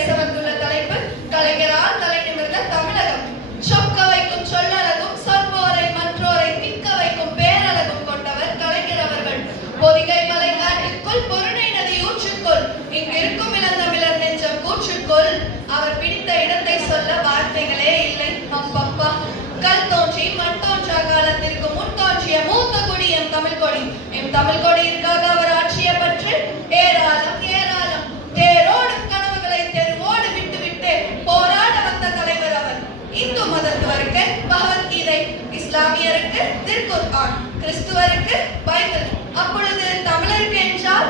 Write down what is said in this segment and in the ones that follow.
பேச வந்துள்ள தலைப்பு கலைஞரால் தலை நிமிர்ந்த தமிழகம். சொக்க வைக்கும் சொல்லழகும் சொற்போரை மற்றோரை திக்க வைக்கும் பேரழகும் கொண்டவர் கலைஞர் அவர்கள். பொதிகை மலை காட்டுக்குள் பொருணை நதி ஊற்றுக்குள் இங்கிருக்கும் இளந்தமிழர் நெஞ்சம் கூற்றுக்குள் அவர் பிடித்த இடத்தை சொல்ல வார்த்தைகளே இல்லை. அப்பப்பா, கல் தோன்றி மண் தோன்றா காலத்திற்கு முன் தோன்றிய மூத்த கொடி எம் தமிழ் கொடி. எம் தமிழ் கொடியிற்காக அவர் ஆட்சிய பற்று ஏராளம் ஏராளம். தேரோடும் கனவுகளை தெருவோடு விட்டுவிட்டு போராட வந்த தலைவர் அவர். இந்து மதத்தவருக்கு பகவத்கீதை, இஸ்லாமியருக்கு திருக்குர்ஆன், கிறிஸ்துவருக்கு பைபிள், அப்பொழுது தமிழருக்கு என்றால்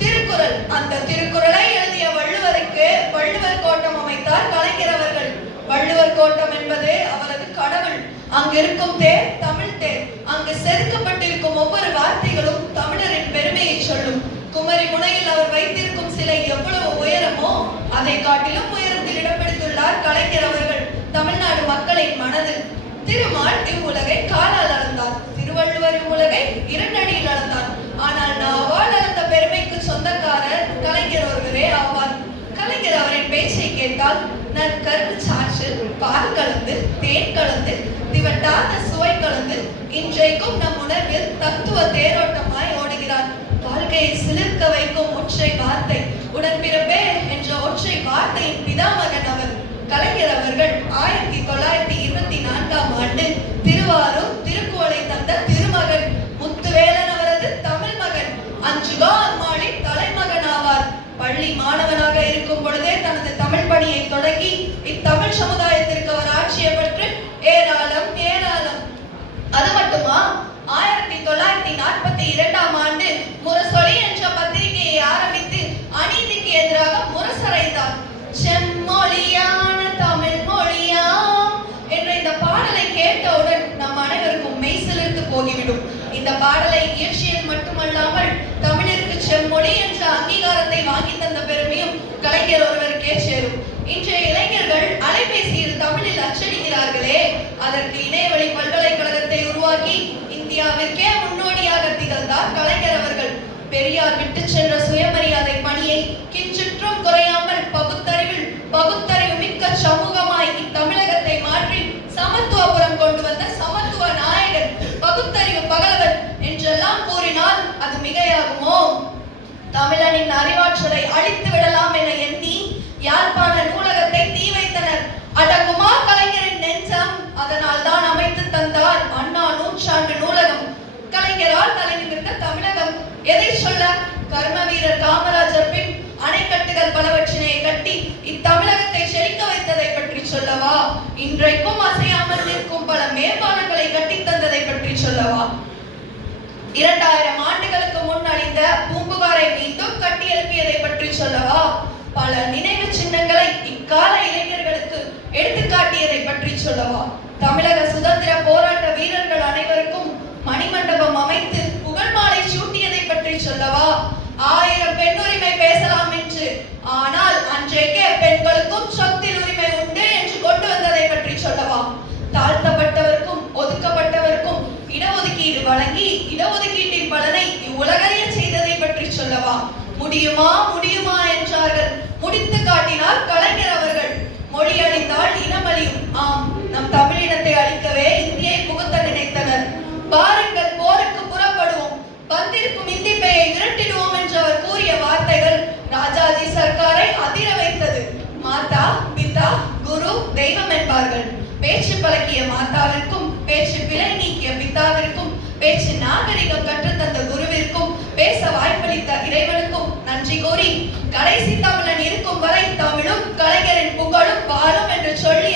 திருக்குறள். அந்த திருக்குறளை எழுதிய வள்ளுவருக்கு வள்ளுவர் கோட்டம் அமைத்தார் கலைஞர் அவர்கள். வள்ளுவர் கோட்டம் என்பது அவரது கடவுள். அங்கிருக்கும் தேர் தமிழ் தேர். அங்கு செதுக்கப்பட்டிருக்கும் ஒவ்வொரு வார்த்தைகளும் தமிழரின் பெருமையை சொல்லும். குமரி முனையில் அவர் வைத்திருக்கும் சிலை எவ்வளவு உயரமோ அதை காட்டிலும் உயரத்தில் இடம் பிடித்துள்ளார் கலைஞர் அவர்கள் தமிழ்நாடு மக்களின் மனதில். திருமால் இவ்வுலகை காலால் அளந்தார், திருவள்ளுவர் இவ்வுலகை 2 அடியில் அளந்தார். ஆனால் நாவால் அளந்த பெருமைக்கு சொந்தக்காரர் கலைஞர் ஒருவரே ஆவார். கலைஞர் அவரின் பேச்சை கேட்டால் நற்கரும்பு சாற்றில் பால் கலந்து தேன் கலந்து திவட்டாத சுவை கலந்து இன்றைக்கும் நம் உணர்வில் தத்துவ தேரோட்டமாய் ஓடுகிறார். வாழ்க்கையை சிலிர்க்க வைக்கும் ஒற்றை வார்த்தை உடன்பிறப்பே என்ற ஒற்றை வார்த்தையின் பிதாமகன் அவர். கலைஞர் அவர்கள் 1924ஆம் ஆண்டு திருவாரூர் திருக்குவளை தந்த திருமகன். முத்துவேலன் அவரது தமிழ் மகன். அஞ்சுகா அம்மாளின் தலைமகன் ஆவார். பள்ளி மாணவனாக இருக்கும் பொழுதே தனது தமிழ் பணியை தொடங்கி இத்தமிழ் சமுதாயத்திற்கு அவர் ஆட்சியை பற்றி ஏராளம் ஏராளம். அது மட்டுமா, 1942ஆம் ஆண்டு முரசொலி என்ற பத்திரிகையை ஆரம்பித்து அநீதிக்கு எதிராக முரசறைந்தார். செம்மொழியான தமிழ் மொழியாம் என்ற இந்த பாடலை கேட்டவுடன் நம் அனைவருக்கும் மெய்சிலிர்த்து போகிவிடும். இந்த பாடலை இயற்றியது மட்டுமல்லாமல் தமிழருக்கு செம்மொழி என்ற அங்கீகாரத்தை வாங்கி தந்த பெருமையும் கலைஞர் ஒருவருக்கே சேரும். இன்றைய இளைஞர்கள் அலைபேசியில் தமிழில் அச்சடிக்கிறார்களே, அதற்கு இணையவழி பல்கலைக்கழகத்தை உருவாக்கி இந்தியாவிற்கே முன்னோடியாக திகழ்ந்தார் கலைஞர் அவர்கள். பெரியார் விட்டு சென்ற சுயமரியாதை பணியை கிஞ்சிற்றும் குறையாமல் பகுத்தறிவு மிக்க சமூகமாய் இத்தமிழகத்தை மாற்றி சமத்துவபுரம் கொண்டு வந்த சமத்துவ நாயகன், பகுத்தறிவு பகலவன் என்றெல்லாம் கூறினால் அது மிகையாகுமோ? தமிழனின் அறிவாற்றலை அழித்து விடலாம் என எண்ணி யாழ்ப்பாண நூலகத்தை தீ வைத்தனர். அடங்குமா கலைஞரின் நெஞ்சம்? அதனால் தான் அமைத்து தந்தார் அண்ணா நூற்றாண்டு நூலகம். கலைஞரால் தலை நிமிர்ந்த தமிழகம். எதை சொல்ல? கர்ம வீரர் காமராஜர் பின் அணைக்கட்டுகள் பலவற்றினை கட்டி இத்தமிழகத்தை செழிக்க வைத்ததை பற்றி சொல்லவா? இன்றைக்கும் அசையாமல் நிற்கும் பல மேம்பாலங்களை கட்டி தந்ததை பற்றி சொல்லவா? 2000 ஆண்டுகளுக்கு முன் அழிந்த பூம்புகாரை மீண்டும் கட்டி எழுப்பியதை பற்றி சொல்லவா? பல நினைவு சின்னங்களை இக்கால இளைஞர்களுக்கு எடுத்துக்காட்டியதை பற்றி சொல்லவா? தமிழக சுதந்திர போராட்ட வீரர்கள் அனைவருக்கும் மணிமண்டபம் அமைத்து புகழ் மாலை சூட்டியதை பற்றி சொல்லவா? 1000 பெண்ணுரிமை பேசலாம் என்று, ஆனால் அன்றைக்கே பெண்களுக்கும் சொத்தில் உரிமை உண்டு என்று கொண்டு வந்ததை பற்றி சொல்லவா? தாழ்த்தப்பட்டவருக்கும் ஒதுக்கப்பட்டவருக்கும் இடஒதுக்கீடு வழங்கி இடஒதுக்கீட்டின் பலனை இவ்வுலகறிய செய்ததை பற்றி சொல்லவா? முடியுமா முடியுமா என்றார்கள். முடித்து காட்டினார் கலைஞர் அவர்கள். மொழி அழிந்தால் இனமழியும். ஆம், நம் தமிழினத்தை அழிக்கவே இந்தியை புகுத்த நினைத்தனர். பாருங்கள், போருக்கு புறப்படுவோம், வந்திருக்கும் இந்தி பேயை விரட்டிடுவோம் என்று அவர் கூறிய வார்த்தைகள் ராஜாஜி சர்க்காரை அதிர வைத்தது. மாதா பிதா குரு தெய்வம் என்பார்கள். பேச்சு பழக்கிய மாதாவிற்கும் பேச்சு பிழை நீக்கிய பிதாவிற்கும் பேச்சு நாகரிகம் கற்றுத்தந்த குருவிற்கும் பேச வாய்ப்பளித்த இறைவனுக்கும் நன்றி கூறி கடைசி தமிழன் இருக்கும் வரை தமிழும் கலைஞரின் புகழும் வாழும் என்று சொல்லி